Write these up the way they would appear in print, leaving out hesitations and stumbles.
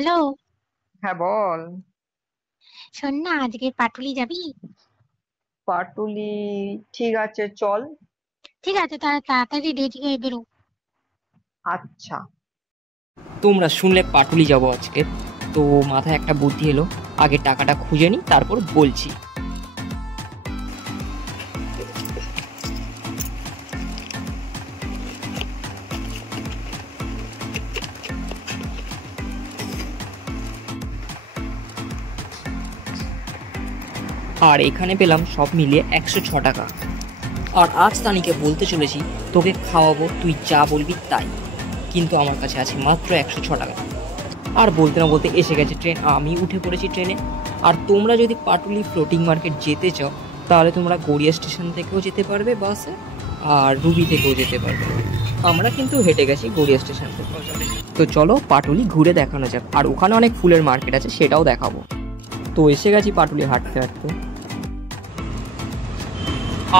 Hello. হ্যাঁ, বল। শোন না, আজকে পাটুলি যাবি? পাটুলি? ঠিক আছে, চল। ঠিক আছে, তাহলে তাড়াতাড়ি রেডি হয়ে বেরো। আচ্ছা। তোমরা শুনলে পাটুলি যাব আজকে, তো মাথায় একটা বুদ্ধি এলো। আগে টাকাটা খুঁজে নিই, তারপর বলছি। আর এখানে পেলাম সব মিলিয়ে 106 টাকা। আর আজ তানিকে বলতে চলেছি, তোকে খাওয়াবো, তুই যা বলবি তাই, কিন্তু আমার কাছে আছে মাত্র 106 টাকা। আর বলতে না বলতে এসে গেছে ট্রেন, আমি উঠে পড়েছি ট্রেনে। আর তোমরা যদি পাটুলি ফ্লোটিং মার্কেট যেতে চাও, তাহলে তোমরা গড়িয়া স্টেশন থেকেও যেতে পারবে বাসে, আর রুবি থেকেও যেতে পারবে। আমরা কিন্তু হেঁটে গেছি গড়িয়া স্টেশন থেকে। তো চলো পাটুলি ঘুরে দেখানো যাক, আর ওখানে অনেক ফুলের মার্কেট আছে, সেটাও দেখাবো। তো এসে গেছি পাটুলি হাঁটতে হাঁটতে।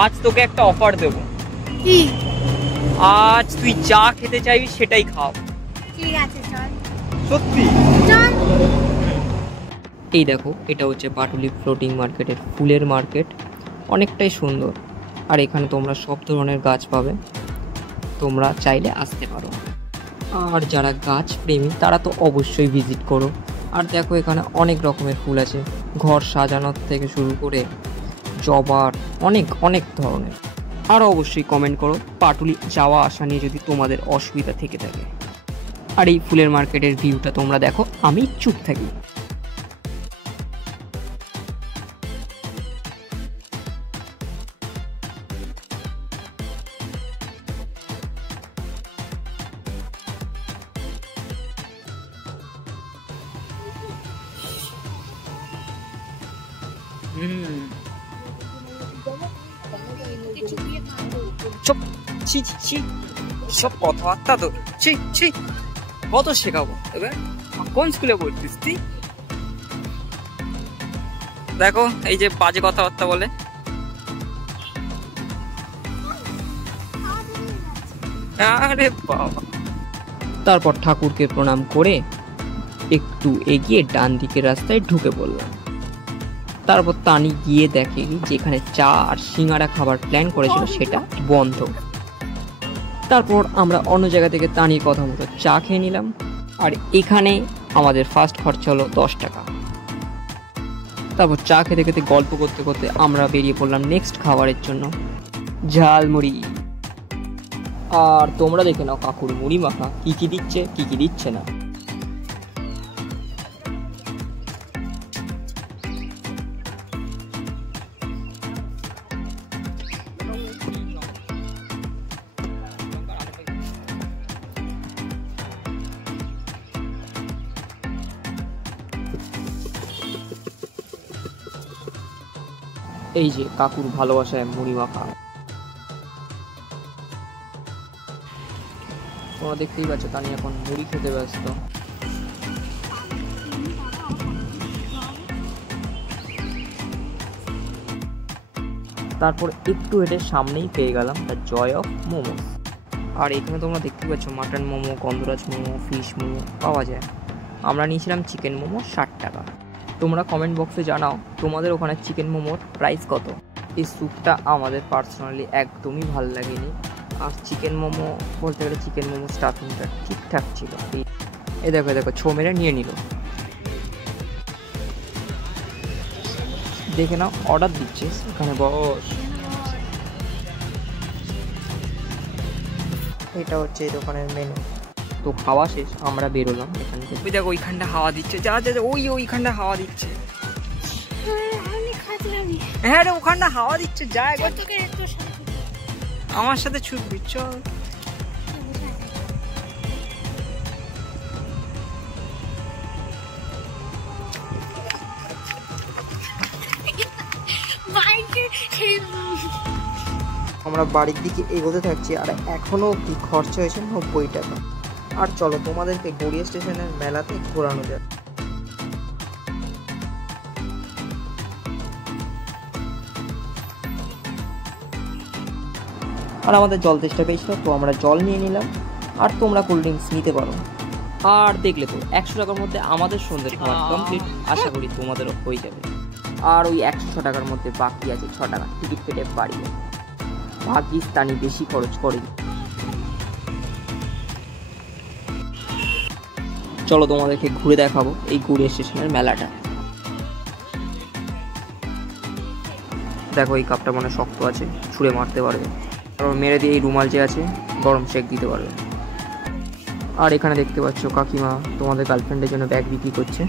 আজ তোকে একটা অফার দেবো। কি? আজ তুই যা খেতে চাইবি সেটাই খাও। ঠিক আছে, চল। সত্যি? চল। এই দেখো, এটা হচ্ছে পাটুলি ফ্লোটিং মার্কেটের ফুলের মার্কেট। অনেকটাই সুন্দর, আর এখানে তোমরা সব ধরনের গাছ পাবে, তোমরা চাইলে আসতে পারো। আর যারা গাছ প্রেমী তারা তো অবশ্যই ভিজিট করো। আর দেখো, এখানে অনেক রকমের ফুল আছে, ঘর সাজানোর থেকে শুরু করে জবার, অনেক অনেক ধরনের। আর অবশ্যই কমেন্ট করো পাটুলি যাওয়া আসা নিয়ে যদি তোমাদের অসুবিধা থেকে থাকে। আর এই ফুলের মার্কেটের ভিউটা তোমরা দেখো, আমি চুপ থাকি। চুপ। ছি ছি ছি, সব কথাবার্তা তো ছি ছি। কত শেখাবো এবার? কোন স্কুলে পড়তিস তুই? দেখো, এই যে বাজে কথাবার্তা বলে। আরে বাবা। তারপর ঠাকুরকে প্রণাম করে একটু এগিয়ে ডান দিকের রাস্তায় ঢুকে পড়লাম। তারপর তানি গিয়ে দেখে যেখানে চা আর সিঙ্গারা খাবার প্ল্যান করেছিল সেটা বন্ধ। তারপর আমরা অন্য জায়গা থেকে তানির কথা মতো চা খেয়ে নিলাম। আর এখানে আমাদের ফার্স্ট খরচা হলো 10 টাকা। তারপর চা খেতে খেতে গল্প করতে করতে আমরা বেরিয়ে পড়লাম নেক্সট খাবারের জন্য, ঝালমুড়ি। আর তোমরা দেখে নাও কাকুর মুড়ি মাখা কি কি দিচ্ছে কি কি দিচ্ছে না। এই যে কাকুর ভালোবাসায় মুড়ি মাখা, তোমরা দেখতেই পাচ্ছ তানি এখন মুড়ি খেতে ব্যস্ত। তারপর একটু হেঁটে সামনেই পেয়ে গেলাম দ্য জয় অফ মোমো। আর এখানে তোমরা দেখতেই পাচ্ছ মাটন মোমো, গন্ধরাজ মোমো, ফিশ মোমো পাওয়া যায়। আমরা নিয়েছিলাম চিকেন মোমো 60 টাকা। তোমরা কমেন্ট বক্সে জানাও তোমাদের ওখানে চিকেন মোমোর প্রাইস কত। এই স্যুপটা আমাদের পার্সোনালি একদমই ভালো লাগেনি। আর চিকেন মোমো বলতে গেলে চিকেন মোমো স্টাফিংটা ঠিকঠাক ছিল। এই দেখো দেখো, ছো মেরে নিয়ে নিল। দেখে নাও, অর্ডার দিচ্ছিস এখানে বস। এটা হচ্ছে এই দোকানের মেনু। তো খাওয়া শেষ, আমরা বেরোলাম এখান থেকে। ওই দেখো ওইখানটা হাওয়া দিচ্ছে, যা যা যা, ওইখানটা হাওয়া দিচ্ছে। হ্যাঁ রে, ওখানটা হাওয়া দিচ্ছে, যা একবার। আমার সাথে ছুটবি, চল। আমরা বাড়ির দিকে এগোতে থাকছি, আর এখনো অব্দি খরচা হয়েছে 90 টাকা। আর চলো তোমাদেরকে গড়িয়া স্টেশনের মেলাতে ঘোরানো যায়। আর আমাদের জল তেষ্টা পেয়েছিল, তো আমরা জল নিয়ে নিলাম। আর তোমরা কোল্ড ড্রিঙ্কস নিতে পারো। আর দেখলে তো 100 টাকার মধ্যে আমাদের সন্ধ্যের খাবার কমপ্লিট। আশা করি তোমাদেরও হয়ে যাবে। আর ওই 100 টাকার মধ্যে বাকি আছে 6 টাকা, টিকিট কেটে বাড়ি যাবে। ভাগ্যিস তানি বেশি খরচ করেনি। চলো তোমাদেরকে ঘুরে দেখাবো এই গড়িয়া স্টেশনের মেলাটা। দেখো এই কাপটা মনে শক্ত আছে, ছুঁড়ে মারতে পারবে। তারপর মেরে দিয়ে এই রুমাল যে আছে গরম শেক দিতে পারবে। আর এখানে দেখতে পাচ্ছ কাকিমা তোমাদের গার্লফ্রেন্ডের জন্য ব্যাগ বিক্রি করছে।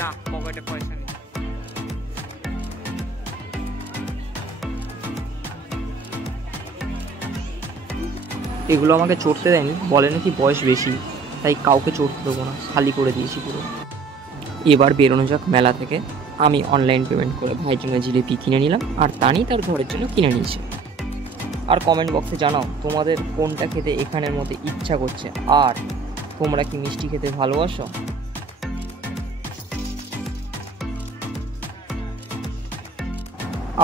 না পকেটে পয়সা নেই। এগুলো আমাকে চড়তে দেয়নি, বলে নাকি বয়স বেশি, তাই কাউকে চড়তে দেবো না, খালি করে দিয়েছি পুরো। এবার বেরোনো যাক মেলা থেকে। আমি অনলাইন পেমেন্ট করে ভাইয়ের জন্য জিলিপি কিনে নিলাম, আর তানি তার ঘরের জন্য কিনে নিয়েছে। আর কমেন্ট বক্সে জানাও তোমাদের কোনটা খেতে এখানের মধ্যে ইচ্ছা করছে, আর তোমরা কি মিষ্টি খেতে ভালোবাসো।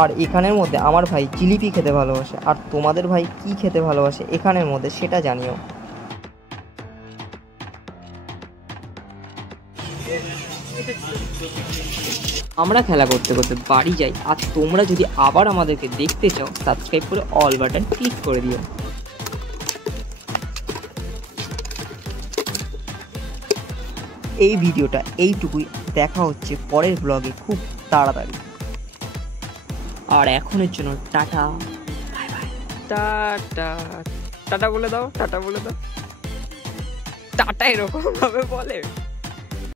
আর এখানের মধ্যে আমার ভাই জিলিপি খেতে ভালোবাসে, আর তোমাদের ভাই কি খেতে ভালোবাসে এখানের মধ্যে সেটা জানিও। আমরা খেলা করতে করতে বাড়ি যাই, আর তোমরা যদি আবার আমাদেরকে দেখতে চাও সাবস্ক্রাইব করে অল বাটন ক্লিক করে দিও। এই ভিডিওটা এইটুকুই, দেখা হচ্ছে পরের ব্লগে খুব তাড়াতাড়ি। আর এখনের জন্য tata bye bye. Tata tata বলে দাও, টাটা বলে দাও। টাটা এরকম ভাবে বলে।